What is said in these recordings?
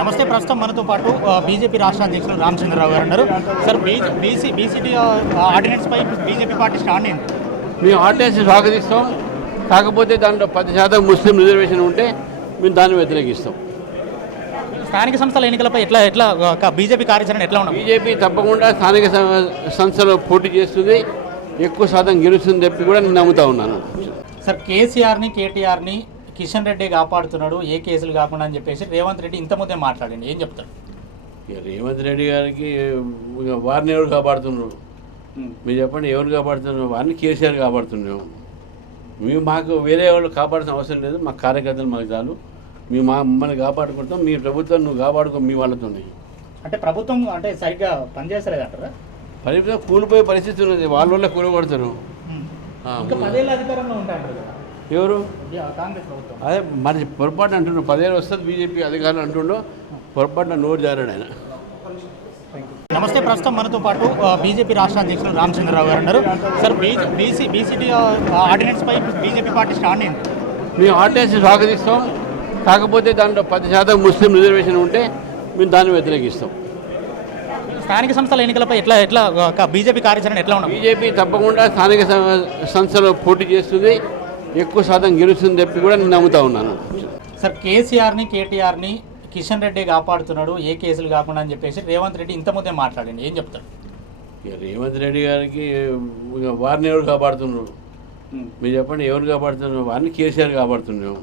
నమస్తే ప్రస్తుతం మనతో పాటు బీజేపీ రాష్ట్ర అధ్యక్షులు రామచంద్రరావు గారు ఉన్నారు. సార్ బీసీ బీసీటీ ఆర్డినెన్స్ పై బీజేపీ పార్టీ స్టాండ్ ఏంటి? మేము ఆర్టీఎస్ స్వాగతిస్తాం. కాకపోతే దాంట్లో పది శాతం ముస్లిం రిజర్వేషన్ ఉంటే మేము దాన్ని వ్యతిరేకిస్తాం. స్థానిక సంస్థల ఎన్నికలపై ఎట్లా ఎట్లా బీజేపీ కార్యాచరణ ఎట్లా ఉండదు బీజేపీ తప్పకుండా స్థానిక సంస్థలో పోటీ చేస్తుంది. ఎక్కువ శాతం గెలుస్తుంది చెప్పి కూడా నేను నమ్ముతా ఉన్నాను. సార్ కేసీఆర్ని కేటీఆర్ని కిషన్ రెడ్డి కాపాడుతున్నాడు ఏ కేసులు కాకుండా అని చెప్పేసి రేవంత్ రెడ్డి ఇంతకుముందే మాట్లాడండి. ఏం చెప్తారు ఇక రేవంత్ రెడ్డి గారికి వారిని ఎవరు కాపాడుతున్నారు? మీరు చెప్పండి ఎవరు కాపాడుతున్నారు? వారిని కేసీఆర్ కాపాడుతున్నాం మేము మాకు వేరే వాళ్ళు కాపాడాల్సిన అవసరం లేదు మా కార్యకర్తలు మాకు చాలు. మేము మా మమ్మల్ని కాపాడుకుంటాం మీ ప్రభుత్వం నువ్వు కాపాడుకో మీ వాళ్ళతోనే. అంటే ప్రభుత్వం అంటే సరిగ్గా పనిచేస్తలేదు అంటారా పరిమితం కూలిపోయే పరిస్థితి ఉన్నది వాళ్ళ వల్ల కూలగొడతారు పదేళ్ళ అధికారంలో ఉంటారు కదా. ఎవరు? అదే మరి పొరపాటు అంటుండ్రు పదేళ్ళు వస్తుంది బీజేపీ అధికారులు అంటుండో పొరపాటున నోరు జారాడు ఆయన. నమస్తే ప్రస్తుతం మనతో పాటు బీజేపీ రాష్ట్ర అధ్యక్షులు రామచంద్రరావు గారు ఉన్నారు. సార్ బీసీ బీసీటీ ఆర్డినెన్స్ పై బీజేపీ పార్టీ స్టాండ్ ఏంటి? మేము ఆర్టీఎస్ స్వాగతిస్తాం. కాకపోతే దాంట్లో పది శాతం ముస్లిం రిజర్వేషన్ ఉంటే మేము దాన్ని వ్యతిరేకిస్తాం. స్థానిక సంస్థల ఎన్నికలపై ఎట్లా ఎట్లా బీజేపీ కార్యాచరణ ఎట్లా ఉండదు బీజేపీ తప్పకుండా స్థానిక సంస్థలో పోటీ చేస్తుంది. ఎక్కువ శాతం గెలుస్తుంది చెప్పి కూడా నేను నమ్ముతా ఉన్నాను. సార్ కేసీఆర్ని కేటీఆర్ని కిషన్ రెడ్డి కాపాడుతున్నాడు ఏ కేసులు కాకుండా అని చెప్పేసి రేవంత్ రెడ్డి ఇంతకుముందే మాట్లాడండి. ఏం చెప్తారు? రేవంత్ రెడ్డి గారికి వారిని ఎవరు కాపాడుతున్నారు? మీరు చెప్పండి ఎవరు కాపాడుతున్నారు? వారిని కేసీఆర్ కాపాడుతున్నాం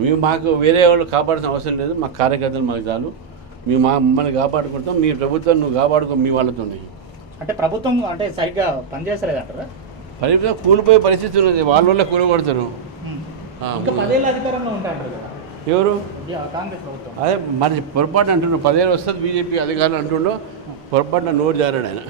మేము మాకు వేరే వాళ్ళు కాపాడాల్సిన అవసరం లేదు. మా కార్యకర్తలు మాకు చాలు. మేము మా మమ్మల్ని కాపాడుకుంటాం. మీ ప్రభుత్వం నువ్వు కాపాడుకో మీ వాళ్ళతోనే. అంటే ప్రభుత్వం అంటే సరిగ్గా పనిచేస్తలేదు అంటారా పరిమితం కూలిపోయే పరిస్థితి ఉన్నది. వాళ్ళ వల్ల కూలగొడతారు ఎవరు? అదే మరి పొరపాటు అంటుండ్రు పదేళ్ళు వస్తుంది బీజేపీ అధికారులు అంటుండో. పొరపాటున నోరు జారాడు ఆయన.